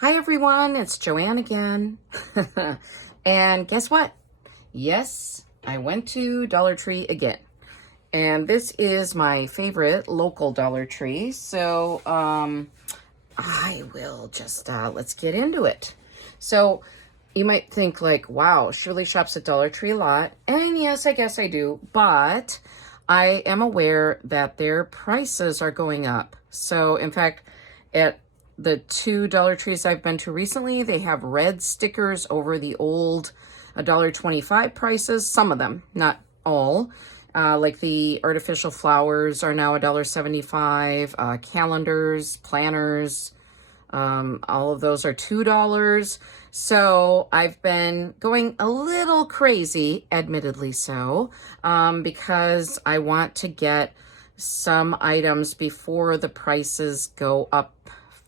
Hi everyone, it's Joanne again. And guess what? Yes, I went to Dollar Tree again. And this is my favorite local Dollar Tree. So I will just, let's get into it. So you might think like, wow, Shirley shops at Dollar Tree a lot. And yes, I guess I do. But I am aware that their prices are going up. So in fact, at the two Dollar Trees I've been to recently, they have red stickers over the old $1.25 prices. Some of them, not all. Like the artificial flowers are now $1.75. Calendars, planners, all of those are $2. So I've been going a little crazy, admittedly so, because I want to get some items before the prices go up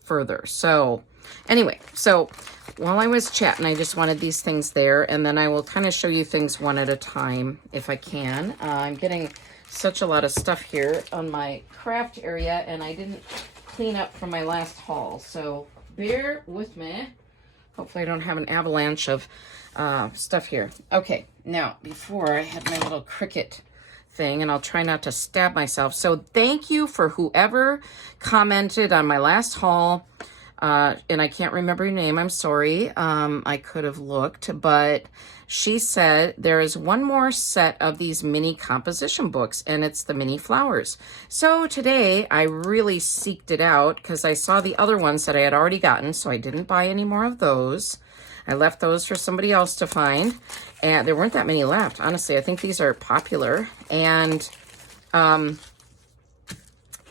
further. So anyway, so while I was chatting, I just wanted these things there, and then I will kind of show you things one at a time if I can. I'm getting such a lot of stuff here on my craft area, and I didn't clean up from my last haul, so bear with me. Hopefully I don't have an avalanche of stuff here. Okay, now before I had my little Cricut thing, and I'll try not to stab myself. So thank you for whoever commented on my last haul, and I can't remember your name, I'm sorry. I could have looked, but she said there is one more set of these mini composition books, and it's the mini flowers. So today I really seeked it out because I saw the other ones that I had already gotten, so I didn't buy any more of those. I left those for somebody else to find, and there weren't that many left. Honestly, I think these are popular, and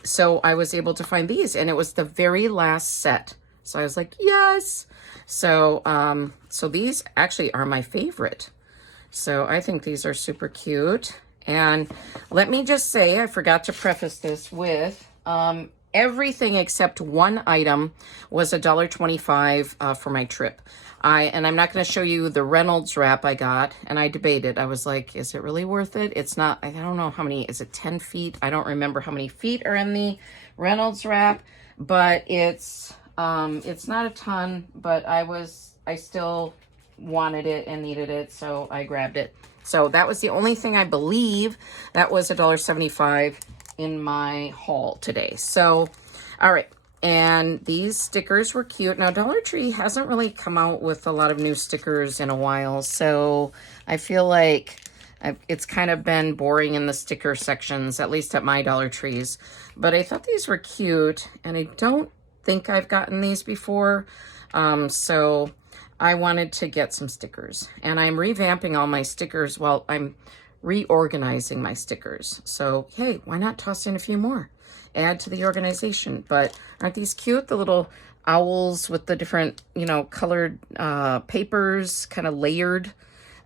so I was able to find these, and it was the very last set. So I was like, yes. So so these actually are my favorite. So I think these are super cute. And let me just say, I forgot to preface this with everything except one item was $1.25 for my trip. And I'm not going to show you the Reynolds wrap I got, and I debated. I was like, is it really worth it? It's not, I don't know how many, is it 10 feet? I don't remember how many feet are in the Reynolds wrap, but it's not a ton, but I still wanted it and needed it, so I grabbed it. So that was the only thing I believe that was $1.75 in my haul today. So, all right. And these stickers were cute. Now, Dollar Tree hasn't really come out with a lot of new stickers in a while, so I feel like it's kind of been boring in the sticker sections, at least at my Dollar Trees. But I thought these were cute, and I don't think I've gotten these before, so I wanted to get some stickers. And I'm revamping all my stickers while I'm reorganizing my stickers. So, hey, why not toss in a few more? Add to the organization. But aren't these cute? The little owls with the different, colored papers, kind of layered.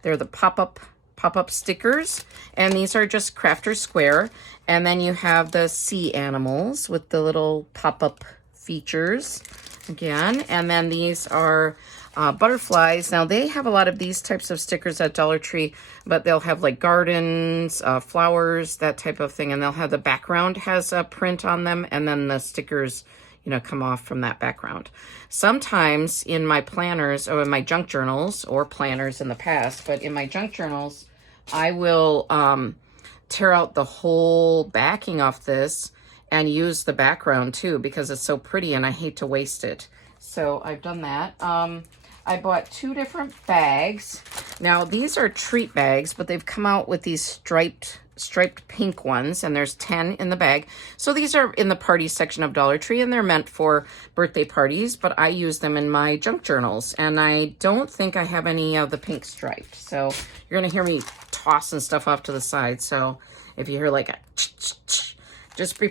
They're the pop-up stickers. And these are just Crafter Square. And then you have the sea animals with the little pop-up features again. And then these are butterflies. Now they have a lot of these types of stickers at Dollar Tree, but they'll have like gardens, flowers, that type of thing. And they'll have the background has a print on them, and then the stickers, come off from that background. Sometimes in my planners or in my junk journals, or planners in the past, but in my junk journals, I will tear out the whole backing off this and use the background too, because it's so pretty and I hate to waste it. So I've done that. I bought 2 different bags. Now these are treat bags, but they've come out with these striped pink ones, and there's 10 in the bag. So these are in the party section of Dollar Tree, and they're meant for birthday parties, but I use them in my junk journals, and I don't think I have any of the pink striped. So you're gonna hear me tossing stuff off to the side. So if you hear like a just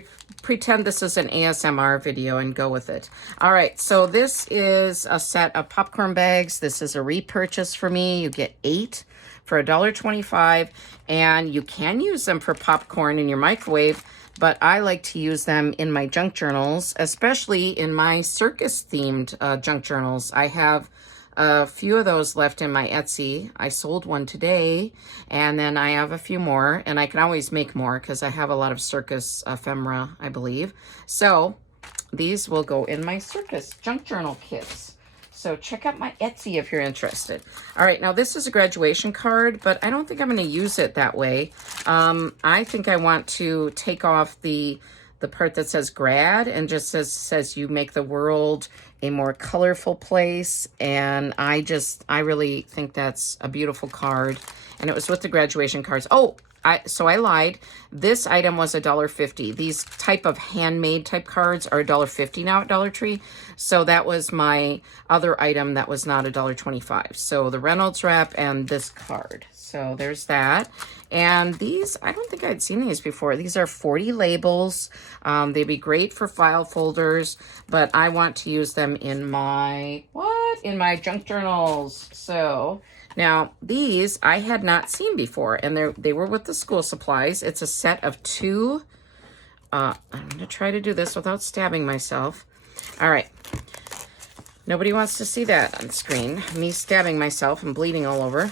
pretend this is an ASMR video and go with it. All right, so this is a set of popcorn bags. This is a repurchase for me. You get 8 for $1.25, and you can use them for popcorn in your microwave, but I like to use them in my junk journals, especially in my circus-themed junk journals. I have a few of those left in my Etsy. I sold one today, and then I have a few more, and I can always make more because I have a lot of circus ephemera, I believe. So these will go in my circus junk journal kits. So check out my Etsy if you're interested. All right, now this is a graduation card, but I don't think I'm going to use it that way. I think I want to take off the part that says grad and just says you make the world a more colorful place. And I really think that's a beautiful card. And it was with the graduation cards. Oh, so I lied. This item was $1.50. These type of handmade type cards are $1.50 now at Dollar Tree. So that was my other item that was not $1.25. So the Reynolds wrap and this card. So there's that. And these, I don't think I'd seen these before. These are 40 labels. They'd be great for file folders, but I want to use them in my, in my junk journals. So now these I had not seen before, and they were with the school supplies. It's a set of 2. I'm going to try to do this without stabbing myself. All right. Nobody wants to see that on screen. Me stabbing myself and bleeding all over.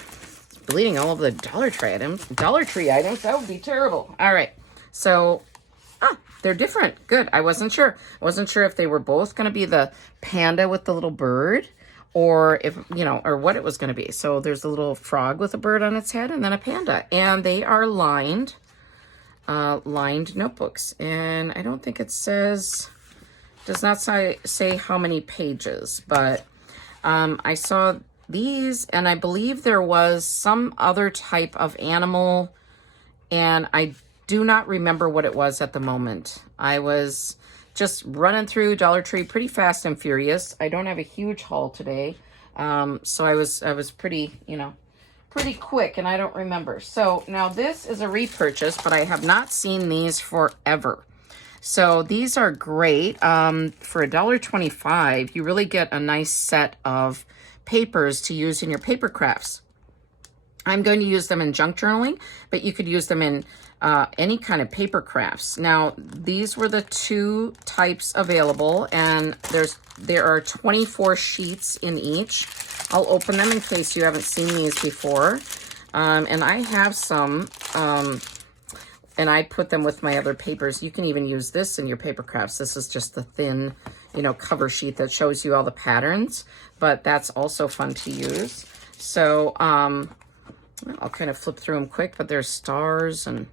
Bleeding all over the Dollar Tree items. That would be terrible. All right. So, they're different. Good. I wasn't sure. I wasn't sure if they were both going to be the panda with the little bird, or if, or what it was going to be. So there's a little frog with a bird on its head and then a panda. And they are lined notebooks. And I don't think it does not say how many pages, but I saw these, and I believe there was some other type of animal, and I do not remember what it was at the moment. I was just running through Dollar Tree pretty fast and furious. I don't have a huge haul today, so I was pretty quick, and I don't remember. So now this is a repurchase, but I have not seen these forever. So these are great. For $1.25, you really get a nice set of papers to use in your paper crafts. I'm going to use them in junk journaling, but you could use them in any kind of paper crafts. Now, these were the 2 types available, and there are 24 sheets in each. I'll open them in case you haven't seen these before. And I have some, and I put them with my other papers. You can even use this in your paper crafts. This is just the thin, cover sheet that shows you all the patterns, but that's also fun to use. So, I'll kind of flip through them quick, but there's stars, and,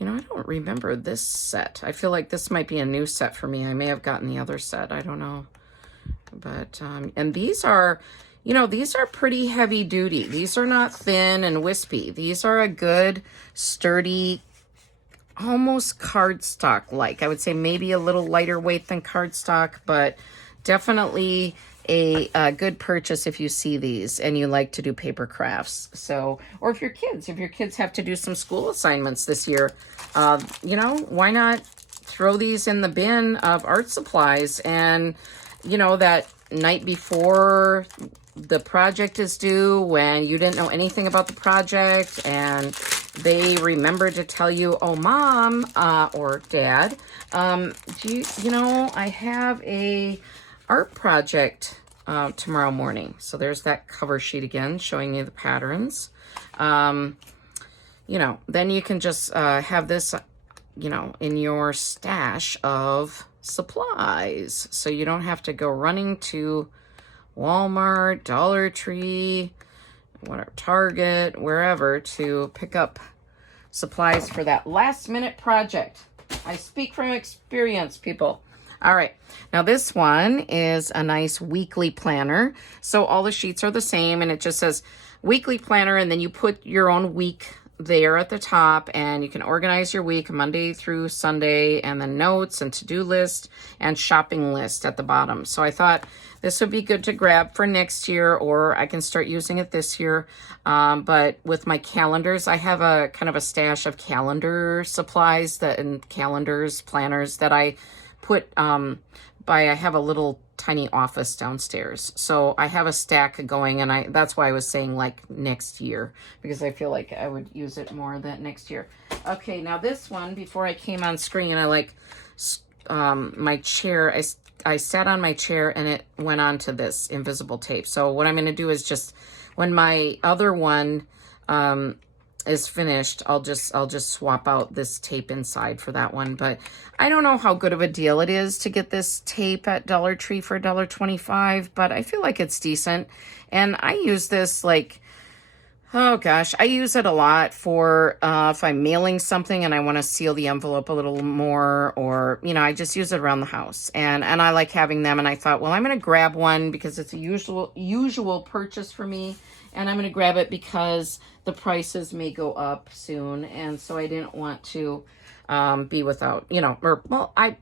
I don't remember this set. I feel like this might be a new set for me. I may have gotten the other set. I don't know. But, and these are, these are pretty heavy duty. These are not thin and wispy. These are a good, sturdy, almost cardstock-like. I would say maybe a little lighter weight than cardstock, but definitely a good purchase if you see these and you like to do paper crafts. So, or if your kids have to do some school assignments this year, why not throw these in the bin of art supplies, and, that night before the project is due, when you didn't know anything about the project and they remember to tell you, oh, Mom, or Dad, I have a art project tomorrow morning. So there's that cover sheet again, showing you the patterns. Then you can just have this, in your stash of supplies. So you don't have to go running to Walmart, Dollar Tree, whatever, Target, wherever, to pick up supplies for that last minute project. I speak from experience, people. All right, now this one is a nice weekly planner. So all the sheets are the same, and it just says weekly planner, and then you put your own week there at the top, and you can organize your week Monday through Sunday, and then notes and to-do list and shopping list at the bottom. So I thought this would be good to grab for next year, or I can start using it this year. But with my calendars, I have a kind of a stash of calendar supplies and calendars, planners that I put I have a little tiny office downstairs. So I have a stack going, and that's why I was saying like next year, because I feel like I would use it more than next year. Okay, now this one, before I came on screen, I my chair, I sat on my chair and it went onto this invisible tape. So what I'm going to do is just, when my other one is finished, I'll just swap out this tape inside for that one. But I don't know how good of a deal it is to get this tape at Dollar Tree for $1.25, but I feel like it's decent. And I use this like, oh gosh, I use it a lot for if I'm mailing something and I want to seal the envelope a little more, or, you know, I just use it around the house. And I like having them, and I thought, well, I'm going to grab one because it's a usual purchase for me, and I'm going to grab it because the prices may go up soon, and so I didn't want to be without, you know, or, well, I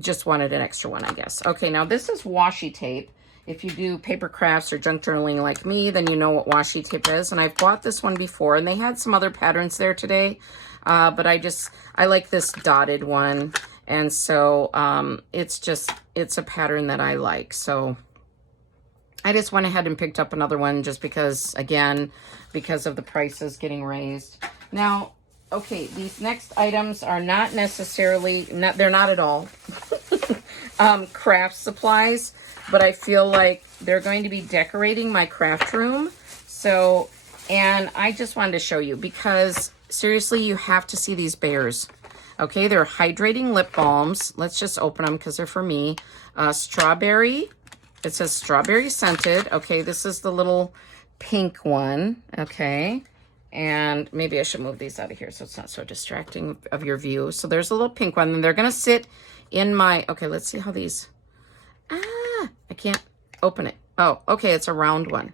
just wanted an extra one, I guess. Okay, now this is washi tape. If you do paper crafts or junk journaling like me, then you know what washi tape is. And I've bought this one before, and they had some other patterns there today. But I like this dotted one. And so it's a pattern that I like. So I just went ahead and picked up another one just because, again, because of the prices getting raised. Now, okay, these next items are not necessarily, they're not at all craft supplies. But I feel like they're going to be decorating my craft room. So, and I just wanted to show you because seriously, you have to see these bears. Okay, they're hydrating lip balms. Let's just open them because they're for me. Strawberry. It says strawberry scented. Okay, this is the little pink one. Okay, and maybe I should move these out of here so it's not so distracting of your view. So there's a little pink one, and they're going to sit in my, okay, let's see how these, I can't open it. Oh, okay, it's a round one.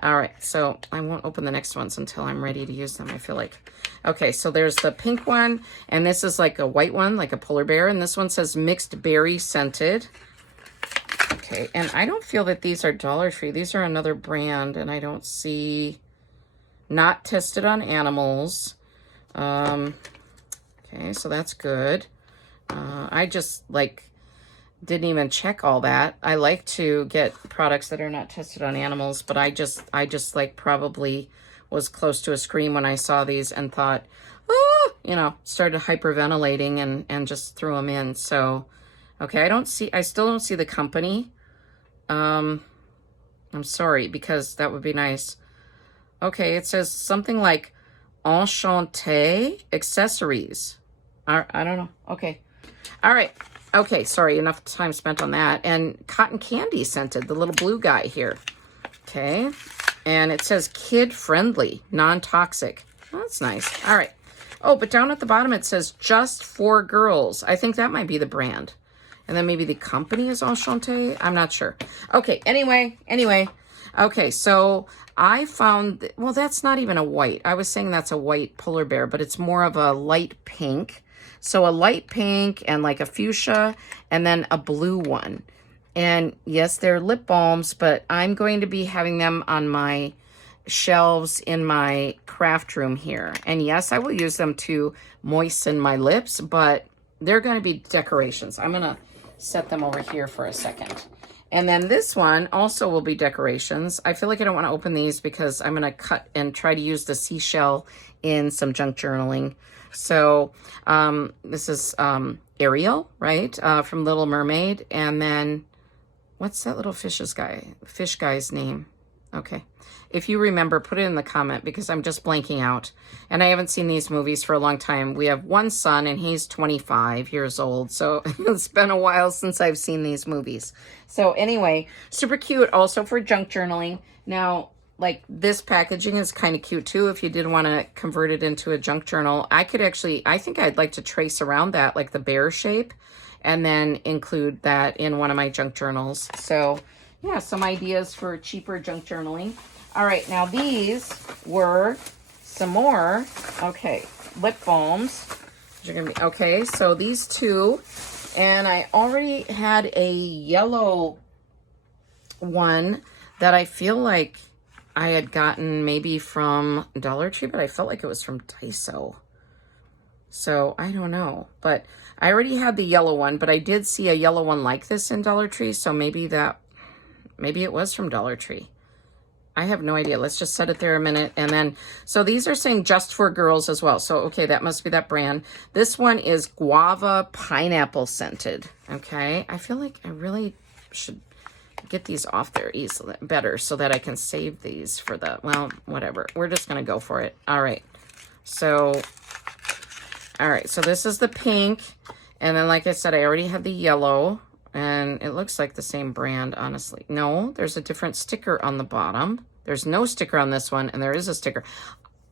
All right, so I won't open the next ones until I'm ready to use them, I feel like. Okay, so there's the pink one, and this is like a white one, like a polar bear, and this one says mixed berry scented. Okay, and I don't feel that these are Dollar Tree. These are another brand, and I don't see not tested on animals. Okay, so that's good. I just like didn't even check all that. I like to get products that are not tested on animals, but I just like probably was close to a scream when I saw these and thought, oh, you know, started hyperventilating and just threw them in. So, okay, I still don't see the company. I'm sorry, because that would be nice. Okay, it says something like Enchanté accessories. I don't know. Okay. All right. Okay, sorry, enough time spent on that. And cotton candy scented, the little blue guy here. Okay, and it says kid-friendly, non-toxic. Oh, that's nice. All right. Oh, but down at the bottom it says just for girls. I think that might be the brand. And then maybe the company is Enchanté. I'm not sure. Okay, anyway. Okay, so I found, well, that's not even a white. I was saying that's a white polar bear, but it's more of a light pink. So a light pink and like a fuchsia and then a blue one. And yes, they're lip balms, but I'm going to be having them on my shelves in my craft room here. And yes, I will use them to moisten my lips, but they're going to be decorations. I'm going to set them over here for a second. And then this one also will be decorations. I feel like I don't want to open these because I'm going to cut and try to use the seashell in some junk journaling. So this is Ariel, right, from Little Mermaid. And then what's that little fish guy's name? Okay. If you remember, put it in the comment because I'm just blanking out. And I haven't seen these movies for a long time. We have one son and he's 25 years old. So it's been a while since I've seen these movies. So anyway, super cute also for junk journaling. Now, like this packaging is kind of cute too. If you did want to convert it into a junk journal, I think I'd like to trace around that, like the bear shape, and then include that in one of my junk journals. So yeah, some ideas for cheaper junk journaling. All right, now these were some more, okay, lip balms. You're gonna be, okay, so these two, and I already had a yellow one that I feel like I had gotten maybe from Dollar Tree, but I felt like it was from Daiso. So I don't know, but I already had the yellow one, but I did see a yellow one like this in Dollar Tree. So maybe it was from Dollar Tree. I have no idea. Let's just set it there a minute. And then, so these are saying just for girls as well. So, okay, that must be that brand. This one is guava pineapple scented. Okay. I feel like I really should get these off there better so that I can save these for the, well, whatever. We're just going to go for it. All right. So, all right, so this is the pink. And then, like I said, I already have the yellow. And it looks like the same brand, honestly. No, there's a different sticker on the bottom. There's no sticker on this one, and there is a sticker.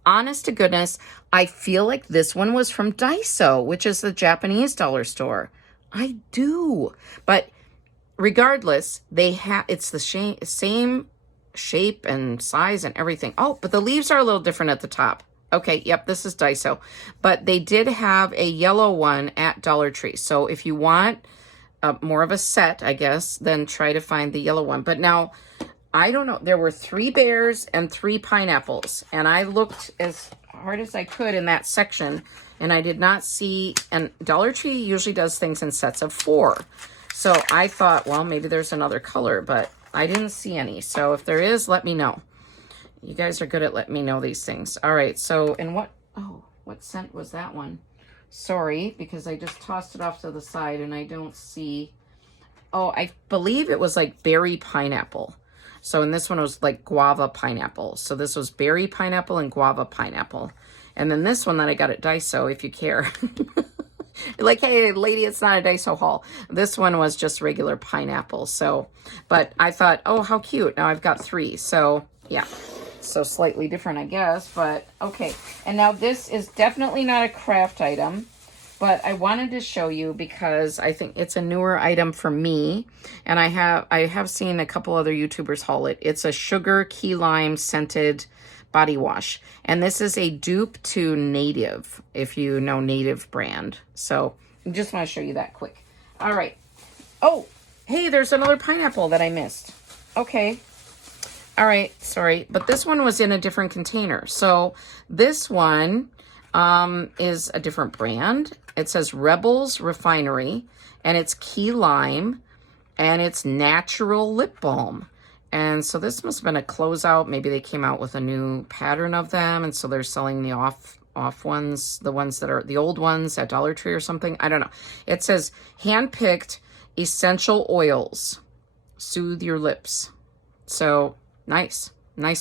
Honest to goodness, I feel like this one was from Daiso, which is the Japanese dollar store. I do. But regardless, it's the same shape and size and everything. Oh, but the leaves are a little different at the top. Okay, yep, this is Daiso. But they did have a yellow one at Dollar Tree. So if you want more of a set, I guess, then try to find the yellow one. But now, I don't know. There were 3 bears and 3 pineapples. And I looked as hard as I could in that section. And I did not see, and Dollar Tree usually does things in sets of 4. So I thought, well, maybe there's another color, but I didn't see any. So if there is, let me know. You guys are good at letting me know these things. All right, so, and what scent was that one? Sorry, because I just tossed it off to the side and I don't see. Oh, I believe it was like berry pineapple. So, and this one was like guava pineapple. So this was berry pineapple and guava pineapple. And then this one that I got at Daiso, if you care. Like, hey, lady, it's not a Daiso haul. This one was just regular pineapple. So, but I thought, oh, how cute. Now I've got 3. So, yeah. So slightly different, I guess, but okay. And now this is definitely not a craft item, but I wanted to show you because I think it's a newer item for me, and I have seen a couple other YouTubers haul it. It's a sugar key lime scented body wash, and this is a dupe to Native, if you know Native brand. So I just want to show you that quick. All right. Oh, hey, there's another pineapple that I missed. Okay. All right, sorry, but this one was in a different container. So this one is a different brand. It says Rebels Refinery, and it's key lime, and it's natural lip balm. And so this must have been a closeout. Maybe they came out with a new pattern of them, and so they're selling the off ones, the ones that are the old ones at Dollar Tree or something. I don't know. It says hand-picked essential oils, soothe your lips. So nice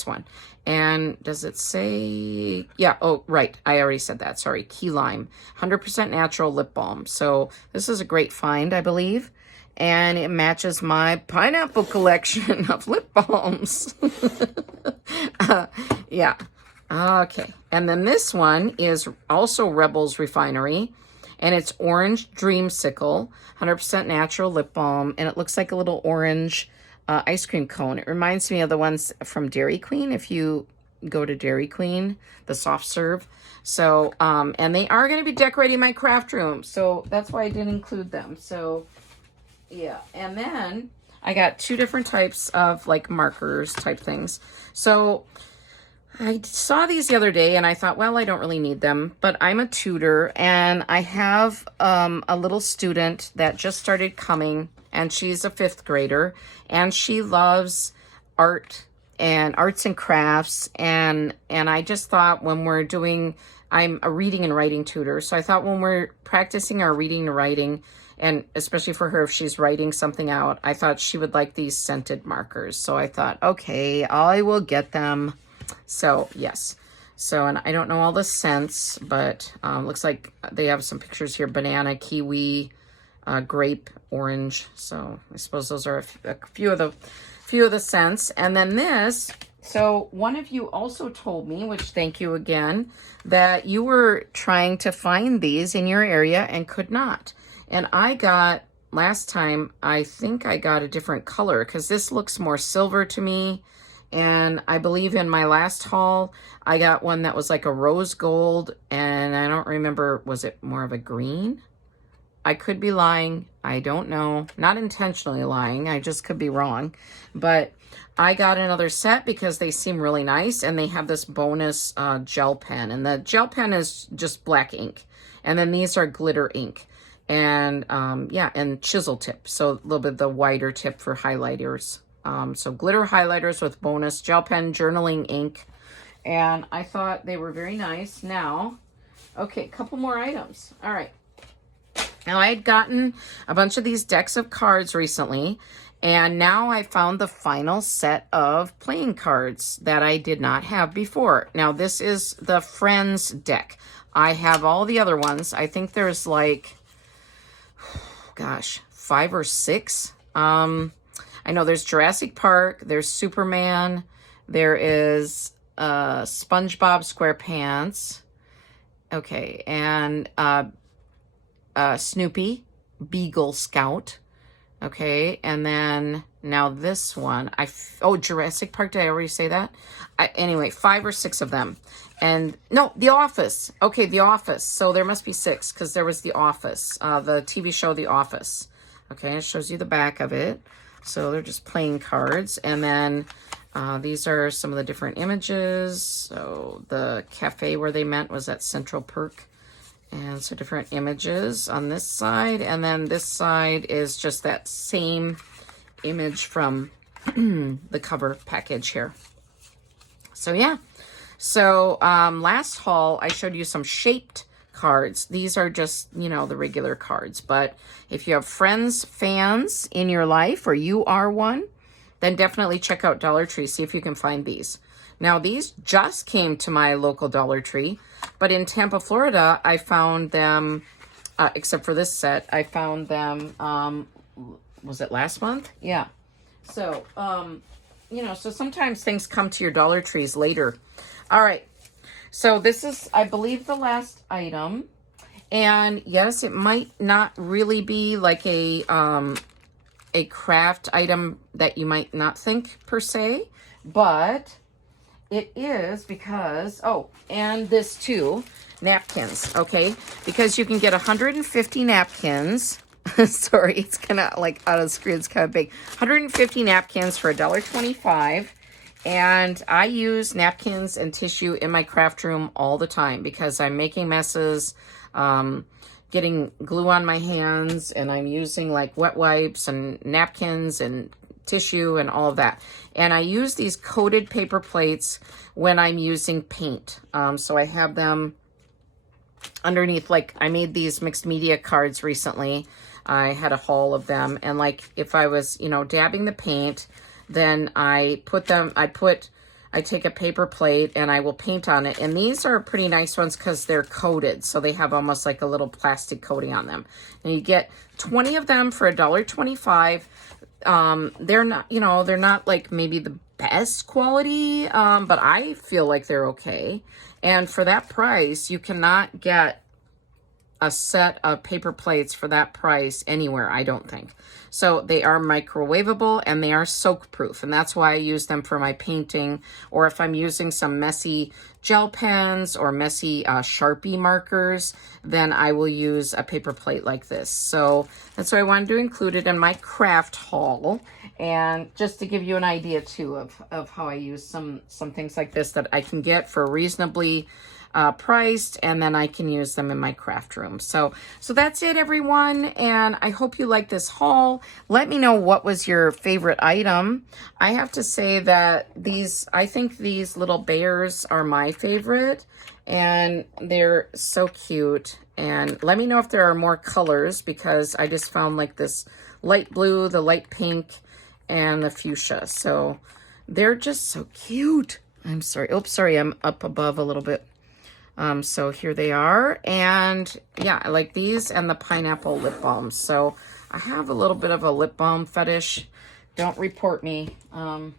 one. And does it say, yeah, oh, right, I already said that, sorry, key lime, 100% natural lip balm. So this is a great find, I believe, and it matches my pineapple collection of lip balms. Yeah, okay. And then this one is also Rebels Refinery, and it's Orange Dreamsicle, 100% natural lip balm, and it looks like a little orange ice cream cone. It reminds me of the ones from Dairy Queen, if you go to Dairy Queen, the soft serve. So, and they are going to be decorating my craft room, so that's why I didn't include them. So, yeah. And then I got 2 different types of like markers type things. So I saw these the other day and I thought, well, I don't really need them, but I'm a tutor and I have a little student that just started coming, and she's a 5th grader, and she loves art and arts and crafts. And I just thought when we're doing, I'm a reading and writing tutor. So I thought when we're practicing our reading and writing, and especially for her, if she's writing something out, I thought she would like these scented markers. So I thought, okay, I will get them. So yes. So, and I don't know all the scents, but looks like they have some pictures here. Banana, kiwi, grape, orange. So I suppose those are a few of the scents. And then this, so one of you also told me, which thank you again, that you were trying to find these in your area and could not. And I got, last time, I think I got a different color because this looks more silver to me. And I believe in my last haul, I got one that was like a rose gold, and I don't remember, was it more of a green? I could be lying. I don't know. Not intentionally lying. I just could be wrong. But I got another set because they seem really nice, and they have this bonus gel pen. And the gel pen is just black ink. And then these are glitter ink. And yeah, and chisel tip. So a little bit the wider tip for highlighters. So glitter highlighters with bonus gel pen journaling ink. And I thought they were very nice. Now, okay, a couple more items. All right. Now, I had gotten a bunch of these decks of cards recently, And now I found the final set of playing cards that I did not have before. Now this is the Friends deck. I have all the other ones. I think there's like, gosh, 5 or 6. I know there's Jurassic Park, there's Superman, there is SpongeBob SquarePants, okay, and Snoopy, Beagle Scout, okay, and then now this one, oh, Jurassic Park, did I already say that? Anyway, 5 or 6 of them. And no, The Office. Okay, The Office. So there must be 6 because there was The Office, the TV show The Office. Okay, it shows you the back of it. So they're just playing cards. And then these are some of the different images. So the cafe where they met was at Central Perk. And so different images on this side. And then this side is just that same image from the cover package here. So yeah. So last haul, I showed you some shaped cards. These are just, you know, the regular cards. But if you have friends, fans in your life, or you are one, then definitely check out Dollar Tree. See if you can find these. Now, these just came to my local Dollar Tree. But in Tampa, Florida, I found them, except for this set, I found them, was it last month? Yeah. So, you know, so sometimes things come to your Dollar Trees later. All right, so this is, I believe, the last item. And yes, it might not really be like a craft item that you might not think per se, but it is because, oh, and this too, napkins, okay? Because you can get 150 napkins. Sorry, it's kind of like out of the screen, it's kind of big. 150 napkins for $1.25. And I use napkins and tissue in my craft room all the time because I'm making messes, getting glue on my hands, and I'm using like wet wipes and napkins and tissue and all of that. And I use these coated paper plates when I'm using paint. So I have them underneath, like I made these mixed media cards recently. I had a haul of them. And like if I was, you know, dabbing the paint, then I take a paper plate and I will paint on it. And these are pretty nice ones because they're coated. So they have almost like a little plastic coating on them. And you get 20 of them for $1.25. They're not, you know, they're not like maybe the best quality, but I feel like they're okay. And for that price, you cannot get a set of paper plates for that price anywhere, I don't think. So they are microwavable and they are soak proof. And that's why I use them for my painting, or if I'm using some messy gel pens or messy Sharpie markers, then I will use a paper plate like this. So that's why I wanted to include it in my craft haul. And just to give you an idea too of how I use some things like this that I can get for reasonably priced, and then I can use them in my craft room. So that's it, everyone, and I hope you like this haul. Let me know what was your favorite item. I have to say that I think these little bears are my favorite, and they're so cute. And let me know if there are more colors, because I just found like this light blue, the light pink, and the fuchsia. So they're just so cute. I'm sorry. Oops, sorry, I'm up above a little bit. So here they are, and yeah, I like these and the pineapple lip balms. So I have a little bit of a lip balm fetish. Don't report me. I'm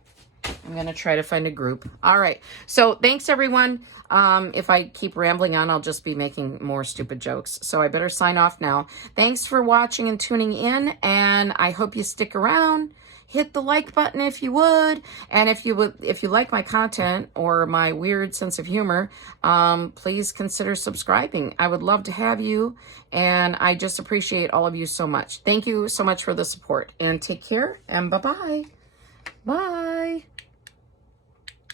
going to try to find a group. All right. So thanks, everyone. If I keep rambling on, I'll just be making more stupid jokes. So I better sign off now. Thanks for watching and tuning in, and I hope you stick around. Hit the like button if you would, and if you like my content or my weird sense of humor, please consider subscribing. I would love to have you, and I just appreciate all of you so much. Thank you so much for the support, and take care, and bye-bye. Bye.